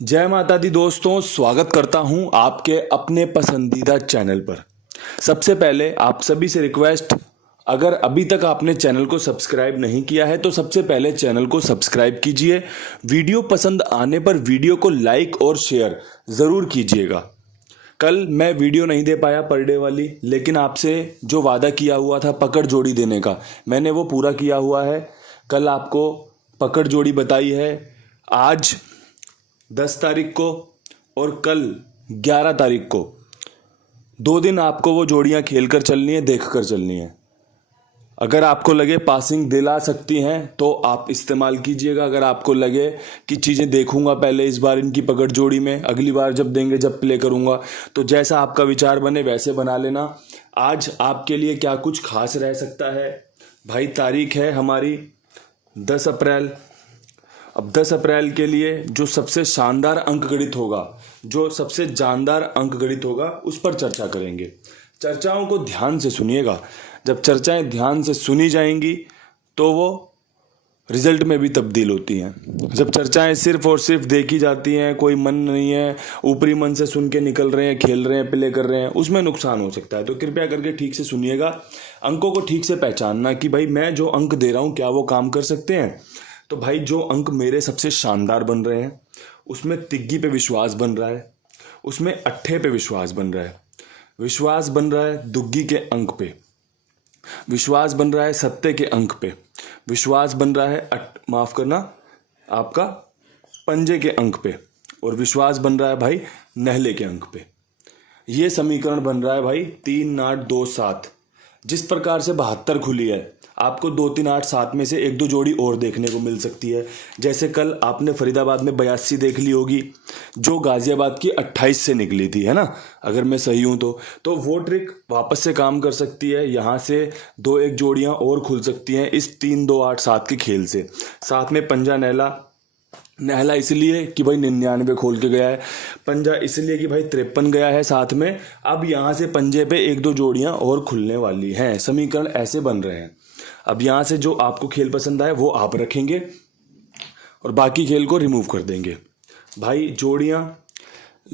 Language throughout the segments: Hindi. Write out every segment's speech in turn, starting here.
जय माता दी दोस्तों, स्वागत करता हूं आपके अपने पसंदीदा चैनल पर। सबसे पहले आप सभी से रिक्वेस्ट, अगर अभी तक आपने चैनल को सब्सक्राइब नहीं किया है तो सबसे पहले चैनल को सब्सक्राइब कीजिए। वीडियो पसंद आने पर वीडियो को लाइक और शेयर ज़रूर कीजिएगा। कल मैं वीडियो नहीं दे पाया पर डे वाली, लेकिन आपसे जो वादा किया हुआ था पकड़ जोड़ी देने का, मैंने वो पूरा किया हुआ है। कल आपको पकड़ जोड़ी बताई है, आज 10 तारीख को और कल 11 तारीख को 2 दिन आपको वो जोड़ियां खेल कर चलनी है, देख कर चलनी है। अगर आपको लगे पासिंग दिला सकती हैं तो आप इस्तेमाल कीजिएगा। अगर आपको लगे कि चीज़ें देखूंगा पहले इस बार इनकी पकड़ जोड़ी में, अगली बार जब देंगे जब प्ले करूंगा, तो जैसा आपका विचार बने वैसे बना लेना। आज आपके लिए क्या कुछ खास रह सकता है भाई। तारीख है हमारी 10 अप्रैल। अब 10 अप्रैल के लिए जो सबसे शानदार अंक गणित होगा, जो सबसे जानदार अंक गणित होगा, उस पर चर्चा करेंगे। चर्चाओं को ध्यान से सुनिएगा। जब चर्चाएं ध्यान से सुनी जाएंगी तो वो रिजल्ट में भी तब्दील होती हैं। जब चर्चाएं सिर्फ और सिर्फ देखी जाती हैं, कोई मन नहीं है, ऊपरी मन से सुन के निकल रहे हैं, खेल रहे हैं, प्ले कर रहे हैं, उसमें नुकसान हो सकता है। तो कृपया करके ठीक से सुनिएगा, अंकों को ठीक से पहचानना कि भाई मैं जो अंक दे रहा हूँ क्या वो काम कर सकते हैं। तो भाई जो अंक मेरे सबसे शानदार बन रहे हैं उसमें तिग्गी पे विश्वास बन रहा है, उसमें अट्ठे पे विश्वास बन रहा है, विश्वास बन रहा है दुग्गी के अंक पे, विश्वास बन रहा है सत्ते के अंक पे, विश्वास बन रहा है माफ करना आपका पंजे के अंक पे, और विश्वास बन रहा है भाई नहले के अंक पे। ये समीकरण बन रहा है भाई 3 8 2 7। जिस प्रकार से 72 खुली है, आपको 2 3 8 7 में से 1 2 जोड़ी और देखने को मिल सकती है। जैसे कल आपने फरीदाबाद में 82 देख ली होगी, जो गाजियाबाद की 28 से निकली थी, है ना, अगर मैं सही हूं तो वो ट्रिक वापस से काम कर सकती है। यहाँ से 2 1 जोड़ियां और खुल सकती हैं इस 3 2 8 7 के खेल से। साथ में पंजा नहला, नहला इसलिए कि भाई 99 खोल के गया है, पंजा इसलिए कि भाई 53 गया है साथ में। अब यहाँ से पंजे पे 1 2 जोड़ियां और खुलने वाली हैं। समीकरण ऐसे बन रहे हैं। अब यहाँ से जो आपको खेल पसंद आए वो आप रखेंगे और बाकी खेल को रिमूव कर देंगे। भाई जोड़ियां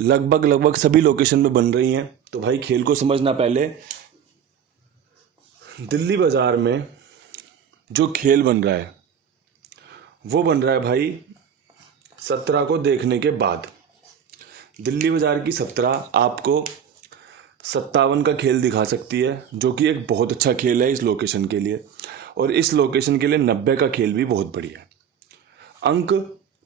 लगभग सभी लोकेशन में बन रही हैं। तो भाई खेल को समझना पहले। दिल्ली बाजार में जो खेल बन रहा है वो बन रहा है भाई 17 को देखने के बाद। दिल्ली बाजार की 17 आपको 57 का खेल दिखा सकती है, जो कि एक बहुत अच्छा खेल है इस लोकेशन के लिए। और इस लोकेशन के लिए 90 का खेल भी बहुत बढ़िया है। अंक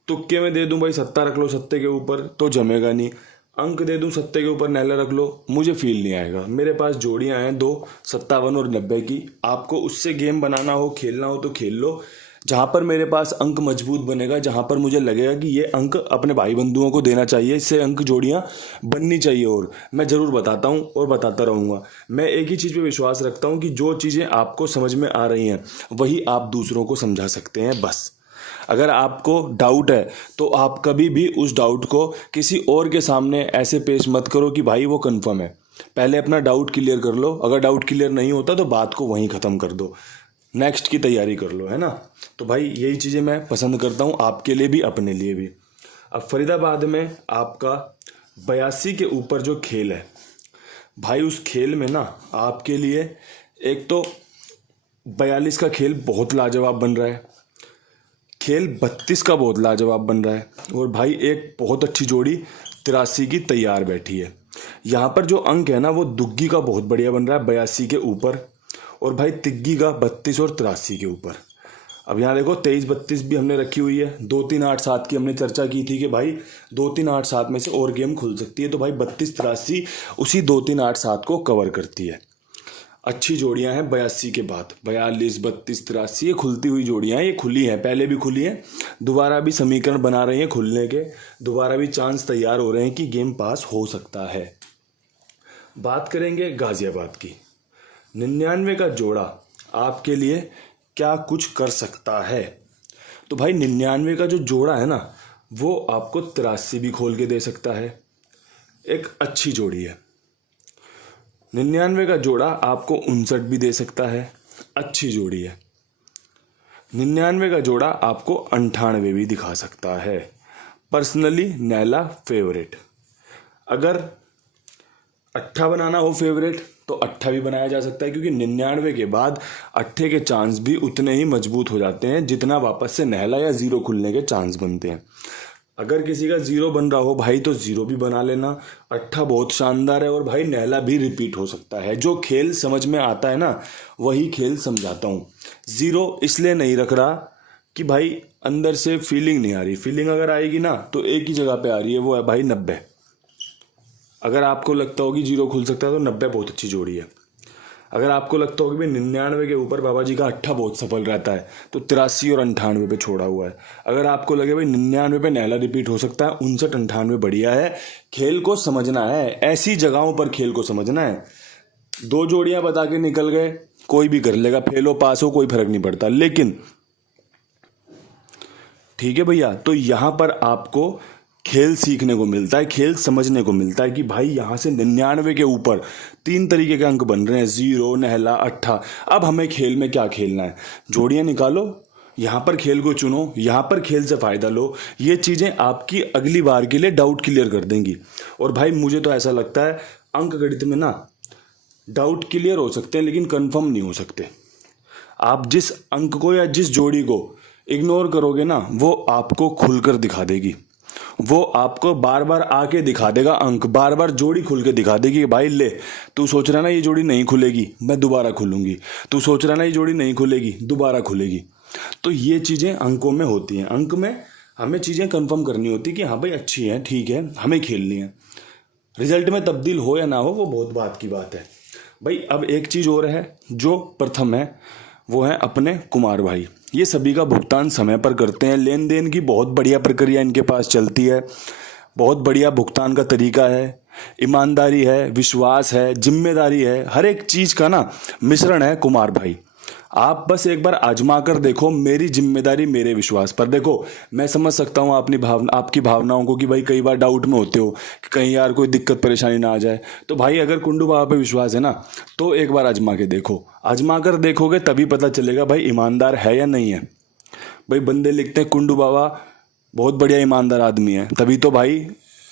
तुक्के में दे दूं भाई, सत्ता रख लो सत्ते के ऊपर तो जमेगा नहीं। अंक दे दूं सत्ते के ऊपर नहला रख लो, मुझे फील नहीं आएगा। मेरे पास जोड़ियां हैं 2 57 और 90 की। आपको उससे गेम बनाना हो, खेलना हो तो खेल लो। जहां पर मेरे पास अंक मजबूत बनेगा, जहां पर मुझे लगेगा कि ये अंक अपने भाई बंधुओं को देना चाहिए, इससे अंक जोड़ियां बननी चाहिए, और मैं ज़रूर बताता हूं और बताता रहूंगा। मैं एक ही चीज़ पे विश्वास रखता हूं कि जो चीज़ें आपको समझ में आ रही हैं वही आप दूसरों को समझा सकते हैं। बस अगर आपको डाउट है तो आप कभी भी उस डाउट को किसी और के सामने ऐसे पेश मत करो कि भाई वो कंफर्म है। पहले अपना डाउट क्लियर कर लो। अगर डाउट क्लियर नहीं होता तो बात को वहीं ख़त्म कर दो, नेक्स्ट की तैयारी कर लो, है ना। तो भाई यही चीज़ें मैं पसंद करता हूँ, आपके लिए भी अपने लिए भी। अब फरीदाबाद में आपका 82 के ऊपर जो खेल है भाई, उस खेल में ना आपके लिए एक तो 42 का खेल बहुत लाजवाब बन रहा है, खेल 32 का बहुत लाजवाब बन रहा है, और भाई एक बहुत अच्छी जोड़ी 83 की तैयार बैठी है। यहाँ पर जो अंक है ना वो दुग्गी का बहुत बढ़िया बन रहा है 82 के ऊपर, और भाई तिग्गी का 32 और 83 के ऊपर। अब यहाँ देखो 23 32 भी हमने रखी हुई है। 2 3 8 7 की हमने चर्चा की थी कि भाई 2 3 8 7 में से और गेम खुल सकती है, तो भाई 32 83 उसी 2 3 8 7 को कवर करती है। अच्छी जोड़ियां हैं 82 के बाद, 42 32 83 ये खुलती हुई जोड़ियां हैं। ये खुली हैं, पहले भी खुली हैं, दोबारा भी समीकरण बना रही हैं खुलने के, दोबारा भी चांस तैयार हो रहे हैं कि गेम पास हो सकता है। बात करेंगे गाजियाबाद की। 99 का जोड़ा आपके लिए क्या कुछ कर सकता है। तो भाई 99 का जो जोड़ा है ना वो आपको 83 भी खोल के दे सकता है। एक अच्छी जोड़ी है। 99 का जोड़ा आपको 59 भी दे सकता है, अच्छी जोड़ी है। 99 का जोड़ा आपको 98 भी दिखा सकता है। पर्सनली नैला फेवरेट। अगर अट्ठा बनाना हो फेवरेट तो अट्ठा भी बनाया जा सकता है, क्योंकि 99 के बाद अट्ठे के चांस भी उतने ही मजबूत हो जाते हैं जितना वापस से नहला या जीरो खुलने के चांस बनते हैं। अगर किसी का जीरो बन रहा हो भाई तो जीरो भी बना लेना। अट्ठा बहुत शानदार है और भाई नहला भी रिपीट हो सकता है। जो खेल समझ में आता है ना वही खेल समझाता हूँ। जीरो इसलिए नहीं रख रहा कि भाई अंदर से फीलिंग नहीं आ रही। फीलिंग अगर आएगी ना तो एक ही जगह पे आ रही है, वो है भाई 90। अगर आपको लगता हो कि जीरो खुल सकता है तो 90 बहुत अच्छी जोड़ी है। अगर आपको लगता हो कि भाई 99 के ऊपर बाबा जी का अट्ठा बहुत सफल रहता है तो 83 और 98 पे छोड़ा हुआ है। अगर आपको लगे भाई 99 पे नहला रिपीट हो सकता है, 59 98 बढ़िया है। खेल को समझना है, ऐसी जगहों पर खेल को समझना है। दो जोड़ियां बता के निकल गए, कोई भी कर लेगा, फेल हो पास हो कोई फर्क नहीं पड़ता। लेकिन ठीक है भैया, तो यहां पर आपको खेल सीखने को मिलता है, खेल समझने को मिलता है कि भाई यहां से 99 के ऊपर 3 तरीके के अंक बन रहे हैं, जीरो, नहला, अट्ठा। अब हमें खेल में क्या खेलना है, जोड़ियां निकालो, यहां पर खेल को चुनो, यहां पर खेल से फायदा लो। ये चीजें आपकी अगली बार के लिए डाउट क्लियर कर देंगी। और भाई मुझे तो ऐसा लगता है अंक गणित में ना डाउट क्लियर हो सकते हैं लेकिन कंफर्म नहीं हो सकते। आप जिस अंक को या जिस जोड़ी को इग्नोर करोगे ना वो आपको खुलकर दिखा देगी। वो आपको बार बार आके दिखा देगा अंक, बार बार जोड़ी खुल के दिखा देगी कि भाई ले, तू सोच रहा ना ये जोड़ी नहीं खुलेगी, मैं दोबारा खुलूंगी। तू सोच रहा ना ये जोड़ी नहीं खुलेगी, दोबारा खुलेगी। तो ये चीजें अंकों में होती हैं। अंक में हमें चीजें कंफर्म करनी होती है कि हाँ भाई अच्छी है, ठीक है, हमें खेलनी है। रिजल्ट में तब्दील हो या ना हो वो बहुत बात की बात है। भाई अब एक चीज और है, जो प्रथम है वो है अपने कुमार भाई। ये सभी का भुगतान समय पर करते हैं। लेन देन की बहुत बढ़िया प्रक्रिया इनके पास चलती है, बहुत बढ़िया भुगतान का तरीका है, ईमानदारी है, विश्वास है, जिम्मेदारी है, हर एक चीज का ना मिश्रण है कुमार भाई। आप बस एक बार आजमा कर देखो, मेरी जिम्मेदारी मेरे विश्वास पर। देखो मैं समझ सकता हूँ आपकी भावनाओं को कि भाई कई बार डाउट में होते हो कि कहीं यार कोई दिक्कत परेशानी ना आ जाए। तो भाई अगर कुंडू बाबा पे विश्वास है ना तो एक बार आजमा के देखो। आजमा कर देखोगे तभी पता चलेगा भाई ईमानदार है या नहीं है। भाई बंदे लिखते हैं कुंडू बाबा बहुत बढ़िया ईमानदार आदमी है, तभी तो भाई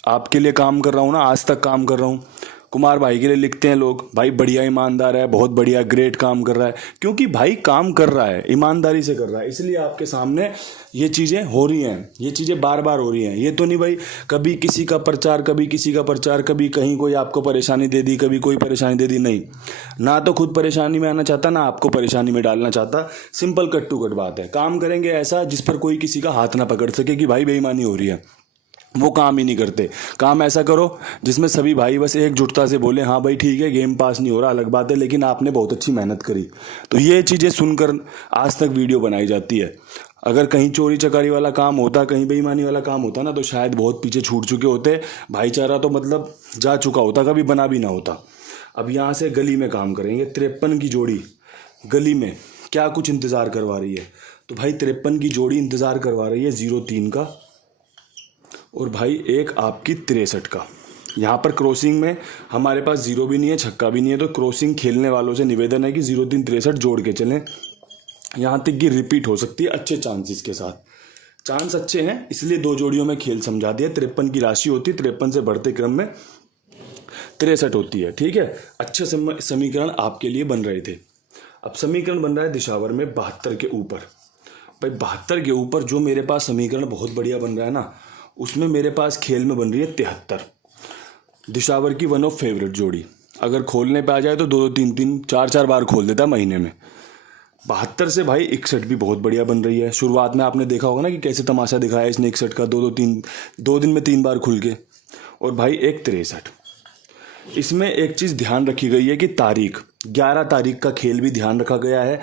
आपके लिए काम कर रहा हूँ ना, आज तक काम कर रहा हूँ। कुमार भाई के लिए लिखते हैं लोग भाई बढ़िया ईमानदार है, बहुत बढ़िया ग्रेट काम कर रहा है, क्योंकि भाई काम कर रहा है, ईमानदारी से कर रहा है, इसलिए आपके सामने ये चीज़ें हो रही हैं। ये चीज़ें बार बार हो रही हैं। ये तो नहीं भाई कभी किसी का प्रचार, कभी किसी का प्रचार, कभी कहीं कोई आपको परेशानी दे दी, कभी कोई परेशानी दे दी। नहीं, ना तो खुद परेशानी में आना चाहता, ना आपको परेशानी में डालना चाहता। सिंपल कट टू कट बात है। काम करेंगे ऐसा जिस पर कोई किसी का हाथ ना पकड़ सके कि भाई बेईमानी हो रही है, वो काम ही नहीं करते। काम ऐसा करो जिसमें सभी भाई बस एकजुटता से बोले हाँ भाई ठीक है, गेम पास नहीं हो रहा अलग बात है, लेकिन आपने बहुत अच्छी मेहनत करी। तो ये चीज़ें सुनकर आज तक वीडियो बनाई जाती है। अगर कहीं चोरी चकारी वाला काम होता, कहीं बेईमानी वाला काम होता ना तो शायद बहुत पीछे छूट चुके होते। भाईचारा तो मतलब जा चुका होता, कभी बना भी ना होता। अब यहाँ से गली में काम करेंगे। 53 की जोड़ी गली में क्या कुछ इंतज़ार करवा रही है, तो भाई 53 की जोड़ी इंतज़ार करवा रही है 03 का और भाई एक आपकी 63 का। यहाँ पर क्रॉसिंग में हमारे पास जीरो भी नहीं है, छक्का भी नहीं है, तो क्रॉसिंग खेलने वालों से निवेदन है कि 03 63 जोड़ के चलें। यहाँ तक की रिपीट हो सकती है अच्छे चांसेस के साथ। चांस अच्छे हैं इसलिए दो जोड़ियों में खेल समझा दिया। 53 की राशि होती है, 53 से बढ़ते क्रम में 63 होती है। ठीक है, अच्छे समीकरण आपके लिए बन रहे थे। अब समीकरण बन रहा है दिशावर में 72 के ऊपर। भाई 72 के ऊपर जो मेरे पास समीकरण बहुत बढ़िया बन रहा है ना, उसमें मेरे पास खेल में बन रही है 73। दिशावर की वन ऑफ फेवरेट जोड़ी। अगर खोलने पे आ जाए तो 2 3 3 4 4 बार खोल देता महीने में। 72 से भाई 61 भी बहुत बढ़िया बन रही है। शुरुआत में आपने देखा होगा ना कि कैसे तमाशा दिखाया इसने 61 का, 2 दिन में 3 बार खुल के। और भाई एक 63। इसमें एक चीज़ ध्यान रखी गई है कि तारीख 11 तारीख का खेल भी ध्यान रखा गया है।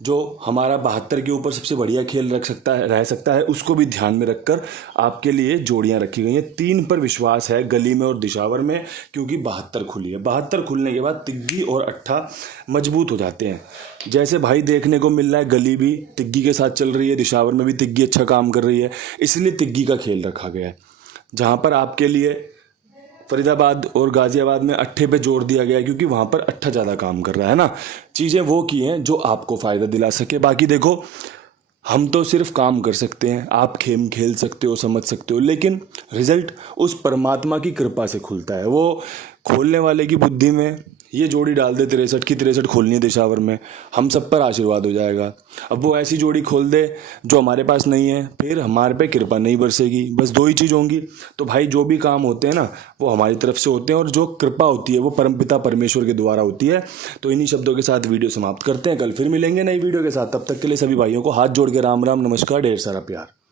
जो हमारा 72 के ऊपर सबसे बढ़िया खेल रह सकता है उसको भी ध्यान में रखकर आपके लिए जोड़ियां रखी गई हैं। 3 पर विश्वास है गली में और दिशावर में, क्योंकि 72 खुली है। 72 खुलने के बाद तिग्गी और अट्ठा मजबूत हो जाते हैं। जैसे भाई देखने को मिल रहा है गली भी तिग्गी के साथ चल रही है, दिशावर में भी तिग्गी अच्छा काम कर रही है, इसलिए तिग्गी का खेल रखा गया है। जहाँ पर आपके लिए फरीदाबाद और गाजियाबाद में अट्ठे पे जोर दिया गया है, क्योंकि वहाँ पर अट्ठा ज़्यादा काम कर रहा है ना। चीज़ें वो की हैं जो आपको फ़ायदा दिला सके। बाकी देखो हम तो सिर्फ काम कर सकते हैं, आप खेम खेल सकते हो, समझ सकते हो, लेकिन रिजल्ट उस परमात्मा की कृपा से खुलता है। वो खोलने वाले की बुद्धि में ये जोड़ी डाल दे 63 की 63 खोलनी है दिशावर में, हम सब पर आशीर्वाद हो जाएगा। अब वो ऐसी जोड़ी खोल दे जो हमारे पास नहीं है, फिर हमारे पे कृपा नहीं बरसेगी। बस दो ही चीज़ होंगी। तो भाई जो भी काम होते हैं ना वो हमारी तरफ से होते हैं, और जो कृपा होती है वो परमपिता परमेश्वर के द्वारा होती है। तो इन्हीं शब्दों के साथ वीडियो समाप्त करते हैं। कल फिर मिलेंगे नई वीडियो के साथ। तब तक के लिए सभी भाइयों को हाथ जोड़ के राम राम, नमस्कार, ढेर सारा प्यार।